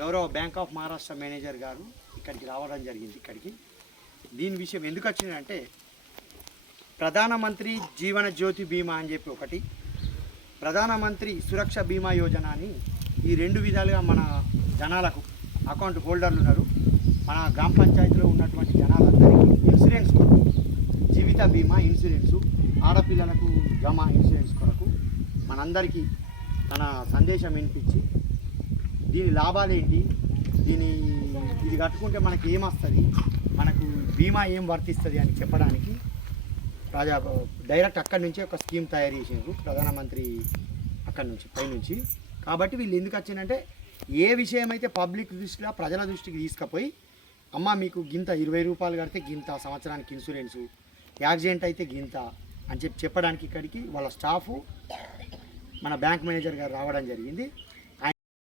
గౌరవ bank of Maharashtra manager గారు ఇక్కడికి రావడం జరిగింది. దీని విషయం ఎందుకు వచ్చిందంటే, ప్రధానమంత్రి జీవన జ్యోతి బీమా అని చెప్పి ఒకటి, ప్రధానమంత్రి సురక్ష బీమా యోజన అని ఈ రెండు విధాలుగా మన జనాలకు అకౌంట్ హోల్డర్లు ఉన్నారు. మన గ్రామ పంచాయతీలో ఉన్నటువంటి జనాలందరికీ ఇన్సూరెన్స్ కొరకు, జీవిత బీమా ఇన్సూరెన్సు, ఆడపిల్లలకు జమ ఇన్సూరెన్స్ కొరకు మనందరికీ తన సందేశం వినిపించి దీని లాభాలేంటి, ఇది కట్టుకుంటే మనకి ఏమొస్తుంది, మనకు బీమా ఏం వర్తిస్తుంది అని చెప్పడానికి డైరెక్ట్ అక్కడి నుంచే ఒక స్కీమ్ తయారు చేసారు ప్రధానమంత్రి అక్కడి నుంచి పైనుంచి. కాబట్టి వీళ్ళు ఎందుకు వచ్చిందంటే, ఏ విషయం అయితే పబ్లిక్ దృష్టిలో ప్రజల దృష్టికి తీసుకుపోయి, అమ్మ మీకు గింత 20 రూపాయలు కడితే గింత సంవత్సరానికి ఇన్సూరెన్సు, యాక్సిడెంట్ అయితే గింత అని చెప్పడానికి ఇక్కడికి వాళ్ళ స్టాఫు మన బ్యాంక్ మేనేజర్ గారు రావడం జరిగింది.